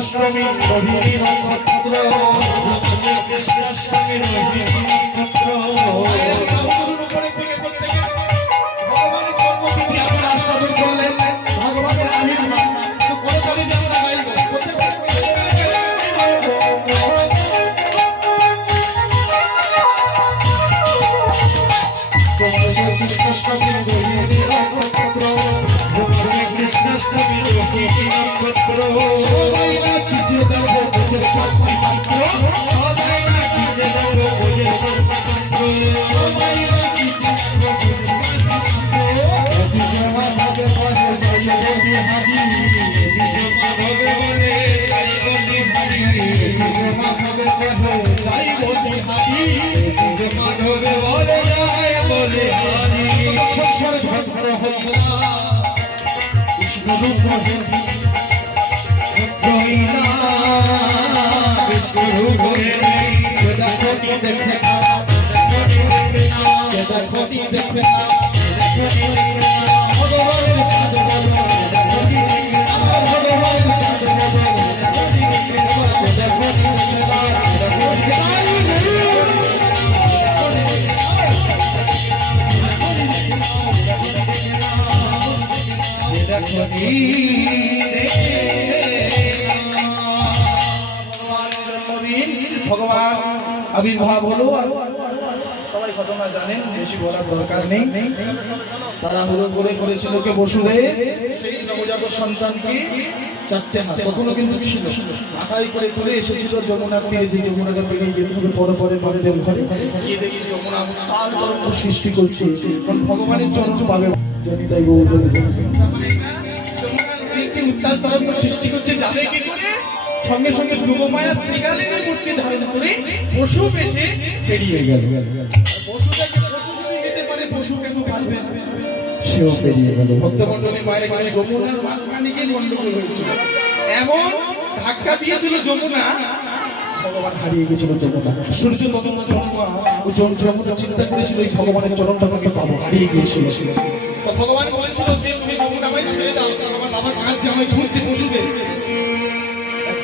কৃষ্ণাষ্টমী রোহিণী নক্ষত্র কৃষ্ণাষ্টমী রোহিণী নক্ষত্র ভগবানের আবির্ভাব কৃষ্ণাষ্টমী রোহিণী নক্ষত্র কৃষ্ণাষ্টমী রোহিণী নক্ষত্র সবাই নাচিছে দেব বোঝে সর্বমাত্র সবাই নাচিছে দেব বোঝে সর্বমাত্র সবাই নাচিছে জমা ভাবে বলে জয় বলি হারি জমা ভাবে বলে জয় বলি হারি জমা ভাবে বলে জয় বলি হারি জমা ভাবে বলে জয় বলি হারি সংসার ভদ্র হইয়া কৃষ্ণ রূপ রহিলা কৃষ্ণ রূপ দেখে দেখে দেখে ভগবানের সাজ ভগবান আবির্ভাব হলো সবাই ঘটনা জানেন, বেশি বলার দরকার নেই। তারা হুড়ো করে করেছিল কে বসুদেব সেই নবজাত সন্তানকে চারটে হাত কখনো কিন্তু ছিল মাথায় করে তুলে এসেছিল যমুনার তীরে, যে যমুনাটা পেরিয়ে যেতে হবে পরে পরে পরে দেব ঘরে গিয়ে দেখি যমুনা তার তরঙ্গ সৃষ্টি করছে, ভগবানের চরণ পাবে জানি তাই গৌর উত্তাল তরঙ্গ সৃষ্টি করছে যাবে কি করে, সঙ্গে সঙ্গে যোগমায়া শ্রীকালের মূর্তি ধারণ করে পশু বেশে পেরিয়ে গেল। পশুটাকে পশু যদি নিতে পারে পশু কেন পারবে না, সেও পেরিয়ে গেল। ভক্তমণ্ডলী মায়ের এখানে যমুনার মাঝখানে গিয়ে গন্ডগোল হয়েছিল, এমন ধাক্কা দিয়েছিল যমুনা ভগবান হারিয়ে গেছিল। যমুনা সূর্য যমুনা চিন্তা করেছিল এই ভগবানের চরণটা পাবো, হারিয়ে গিয়েছিল। তো ভগবান বলেছিল যে তুমি যমুনা আমায় ছেড়ে দাও, আমার বাবা কাজ জামাই ঘুরছে পশুদের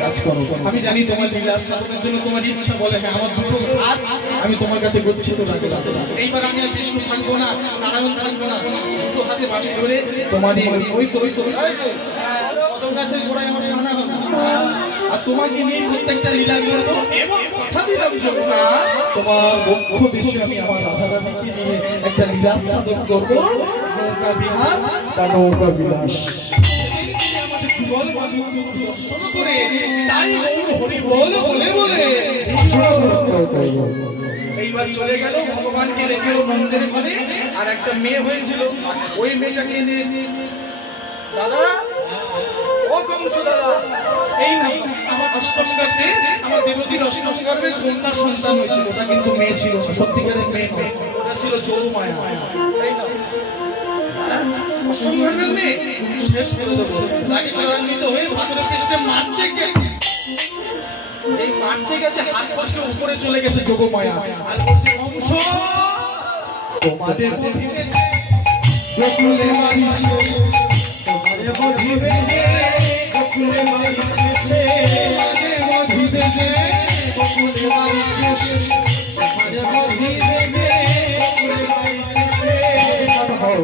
কাজ করো। আমি জানি তোমার বিলাস শাস্ত্রের জন্য তোমার ইচ্ছা বলে হ্যাঁ আমার দুটো হাত আমি তোমার কাছে গচ্ছিত রাখতে পারবো, এইবার আমি আর বিষ্ণু থাকবো না, নারায়ণ থাকবো না, দুটো হাতে বাঁশি ধরে তোমারই ওই তো কদম গাছের গোড়ায় আমার টানা হবে আর তোমাকে নিয়ে প্রত্যেকটা লীলা করবো এবং কথা দিলাম যমুনা তোমার বক্ষ দেশে আমি আমার রাধা রানীকে নিয়ে একটা লীলাস সাধন করবো, নৌকা বিহার বা নৌকা বিলাস। এইবার চলে গেল ভগবানকে রেখে নন্দের ঘরে, আর একটা মেয়ে হয়েছিল ওই মেয়েটাকে দাদা ও কংস দাদা এই না আমার অষ্টম গর্ভে আমার দেবতীর অষ্টম গর্ভে কন্যা সন্তান হয়েছিল, ওটা কিন্তু মেয়ে ছিল, সত্যিকারের মেয়ে নয়, ওটা ছিল যোগমায়া। তাই না অষ্টম গর্ভের মেয়ে শেষ রাগিত হয়ে ভাদ্র কৃষ্ণে মারতে গেছে, যেই মারতে গেছে হাত ফসকে উপরে চলে গেছে যোগমায়া আর বলছে কংস তোমাদের অধীনে গোকুলে মারিছে, তোমাদের অধীনে গোকুলে মারিছে, তোমাদের অধীনে গোকুলে মারিছে, তোমাদের অধীনে গোকুলে মারিছে। তুমি সাবধান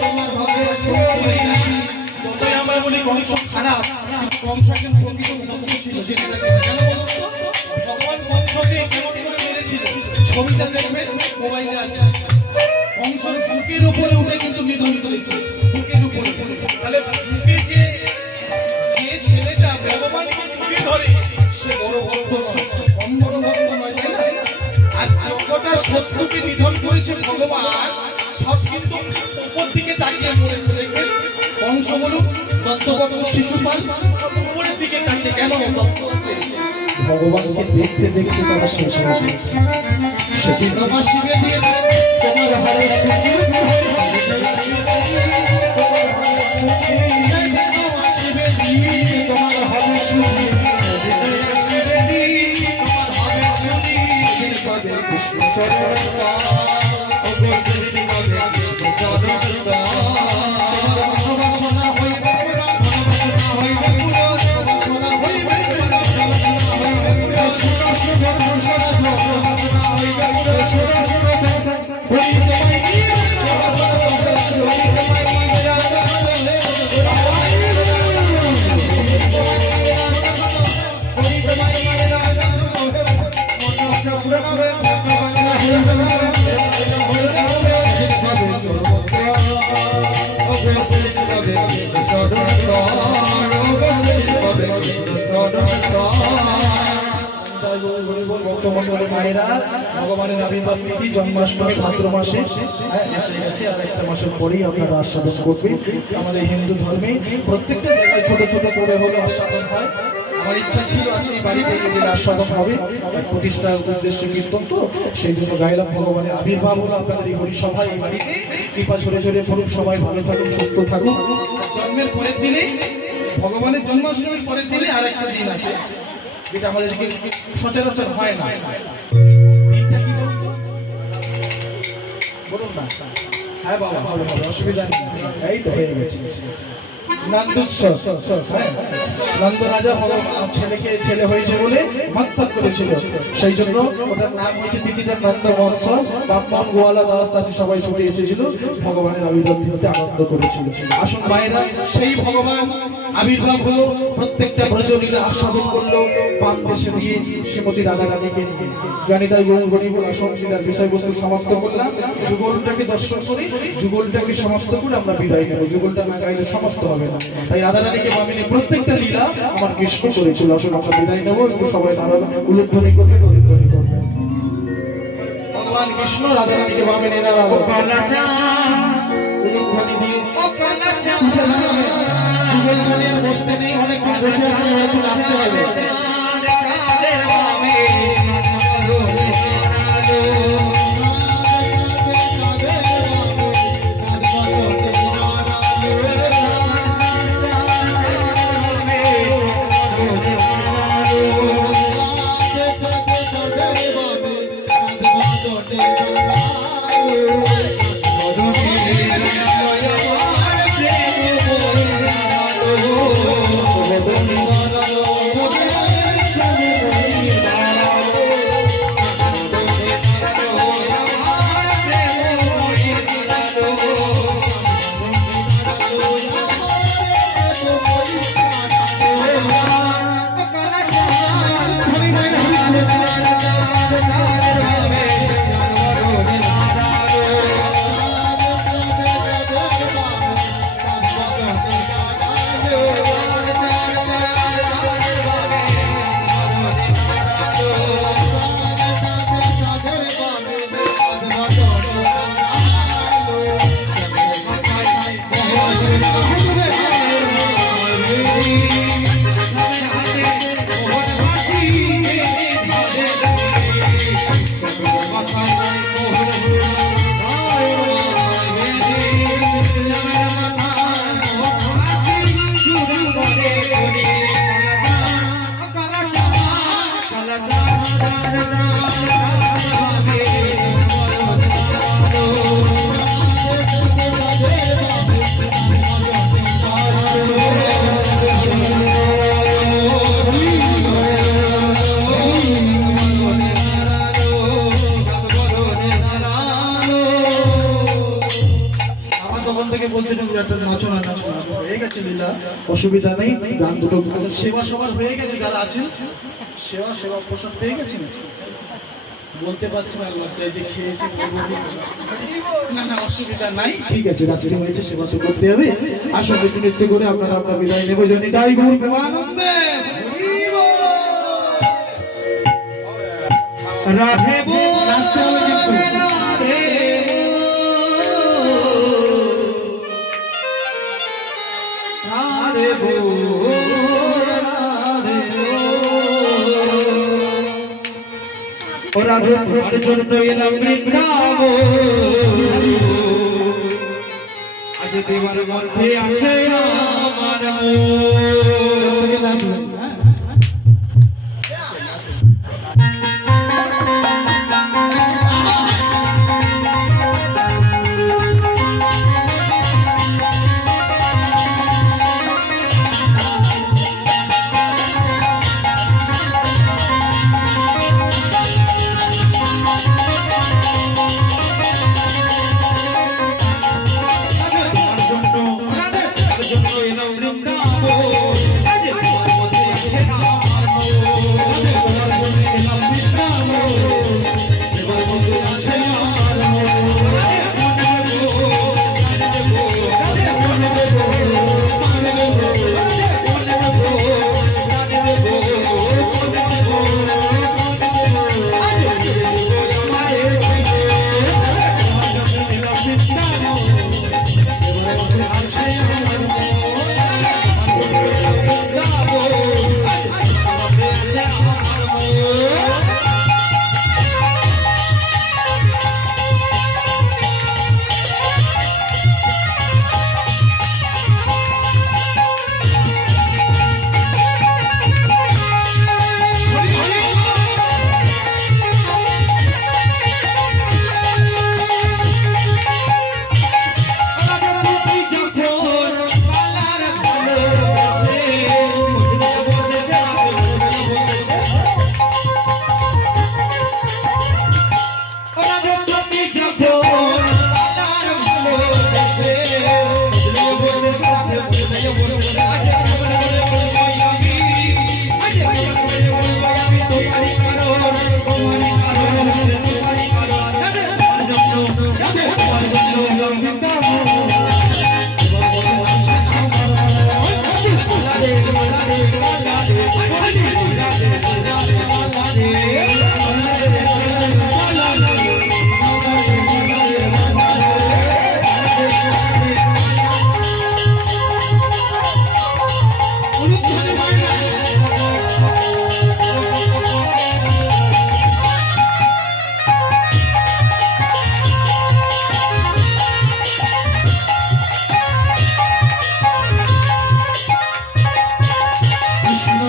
তোমার হবে যতই আমরা বলি কংস খারাপ, কংস একজন প্রকৃত ভক্ত ছিল, ভগবান কংসকে কেমন করে মেরেছিল ছবিটা দেখবেন মোবাইলে আছে, কংসের বুকের উপরে উঠে কিন্তু নিধন করেছে, বুকের উপরে। তাহলে বুকে যে ছেলেটা ভগবানকে বুকে ধরে সে বড় ভক্ত নয়, কম বড় ভক্ত নয়, তাই না? আর যতটা শত্রুকে নিধন করেছে ভগবান সব কিন্তু উপর দিকে তাকিয়ে পড়েছে, দেখবেন কংস বলুন দত্তবাবু শিশুপাল সব উপরের দিকে তাকিয়ে কেন দত্ত আছে ভগবানকে দেখতে দেখতে তারা শেষ হয়ে গেছে। সেদিন তোমার শিবে দিয়ে তোমার হারে ভক্তমণ্ডলী মায়েরা ভগবানের আবির্ভাব তিথি জন্মাষ্টমী ভাদ্র মাসে এসে গেছে। আর একটা মাসের পরেই আপনারা আস্বাদন করবেন। আমাদের হিন্দু ধর্মে প্রত্যেকটা জায়গায় ছোট ছোট করে হলো আস্বাদন হয়। আমার ইচ্ছা ছিল আজকে এই বাড়ি থেকে গেলে আস্বাদন হবে, প্রতিষ্ঠার উদ্দেশ্যে কীর্তন তো সেই জন্য গাইলাম। ভগবানের আবির্ভাব হলো আপনাদের এই হরিসভায় এই বাড়িতে। কৃপা ঝরে ঝরে পড়ুক, সবাই ভালো থাকুন, সুস্থ থাকুন। জন্মের পরের দিনে ভগবানের জন্মাষ্টমীর পরের দিনে আর একটা দিন আছে, যেটা আমাদের সচরাচর হয় না। দিনটা কি বলতো? বলুন না। হ্যাঁ বাবা, হবে হবে, অসুবিধা নেই। এই তো হয়ে গেছে নন্দোৎসব। নন্দ রাজা ছেলেকে ছেলে হয়েছে বলে মৎসব করেছিল, সেই জন্য ওটার নাম হয়েছে তিথিটার নন্দ মহোৎসব। ব্রাহ্মণ গোয়ালা দাস দাসী সবাই ছুটে এসেছিল, ভগবানের আবির্ভাব তিথিতে আনন্দ করেছিল। আসুন মায়েরা, সেই ভগবান আবির্ভাব হলো, প্রত্যেকটা ব্রজলীলা আস্বাদন করলো বাম দেশে গিয়ে শ্রীমতী রাধা রানীকে নিয়ে। জানি তাই গৌর গরিব আসন শিলার বিষয়বস্তু সমাপ্ত করলাম। যুগলটাকে দর্শন করে যুগলটাকে সমাপ্ত করে আমরা বিদায় নেব। যুগলটা না গাইলে সমাপ্ত হবে না। তাই রাধা রানীকে বামিনী প্রত্যেকটা লীলা আমার কৃষ্ণ করেছিল। আসুন আমরা বিদায় নেব, একটু সবাই নারায়ণ উলুধ্বনি করবেন, উলুধ্বনি করবেন। ভগবান কৃষ্ণ রাধা রানীকে বামিনী নারায়ণ উলুধ্বনি দিয়ে যুগলধ্বনি আর বসতে নেই, অনেকক্ষণ বসে আছে, একটু নাচতে হবে। অসুবিধা নেই, গান দুটো। আচ্ছা, সেবা সবার হয়ে গেছে? যারা আছেন সেবা সেবা প্রসাদ পেয়ে গেছেন? বলতে পারছি না, লজ্জায় যে খেয়েছি। না না, অসুবিধা নাই, ঠিক আছে। রাত্রি হয়েছে, সেবা তো করতে হবে। আসলে একটু নৃত্য করে আপনারা আমরা বিদায় নেবো। জনি তাই গৌর প্রেমানন্দে রাধে নাচতে হবে কিন্তু। রাধার জন্য এলাম বৃন্দাবন, আজ দেবার মধ্যে আছে আমার মন। জন্য এলাম বৃন্দাবন,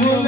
বলে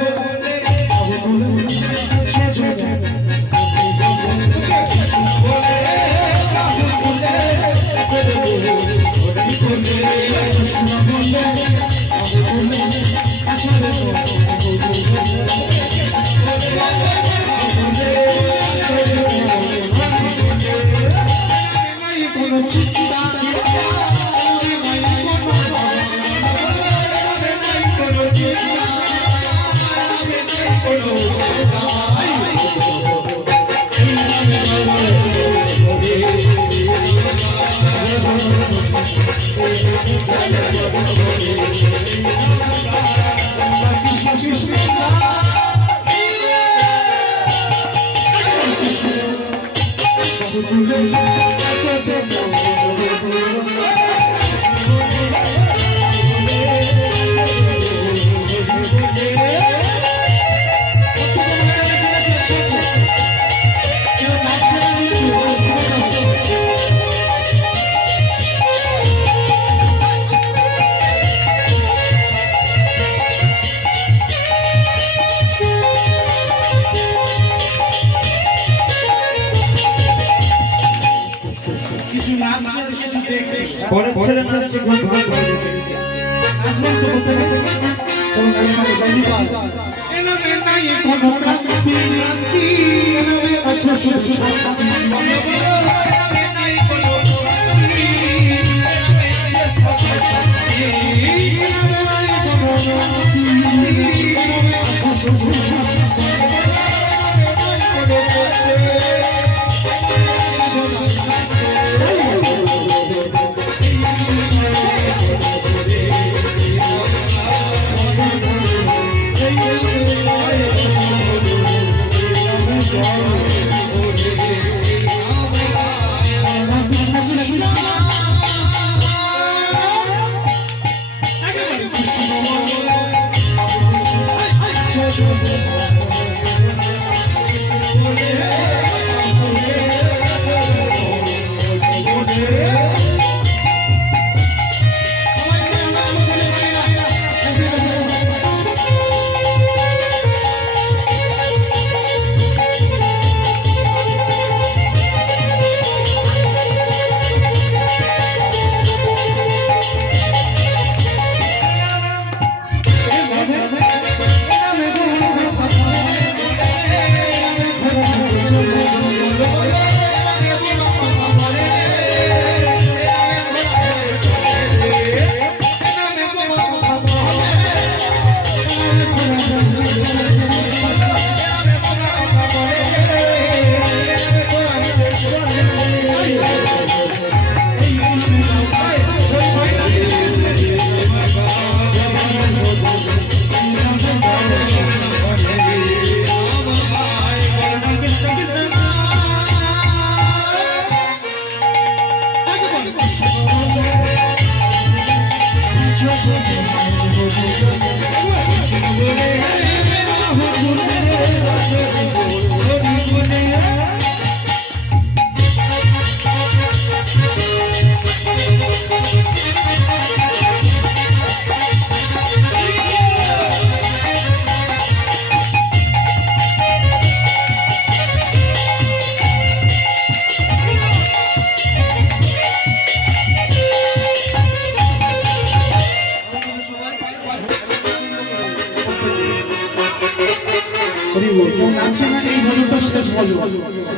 কিছু নাচছে আর কিছু দেখছে। পরের ছেলে নাচছে ঘুম ঘুম করে নাচবেন তো কোথায় থেকে? কোন নাচবে গাইবা এনামে নাই কোনো ক্রান্তি ক্রান্তি, এনামে আচ্ছা শুধু এনামে নাই কোনো ক্রান্তি, এনামে নাই শান্তি, এনামে নাই কোনো ক্রান্তি, এনামে আচ্ছা শুধু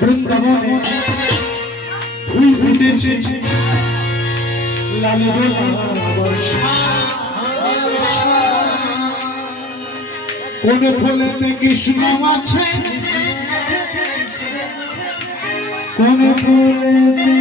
বৃন্দাবনে ফুল ফুটেছে লাল কোন ফুলেতে কৃষ্ণ আছে, কোন ফুলেতে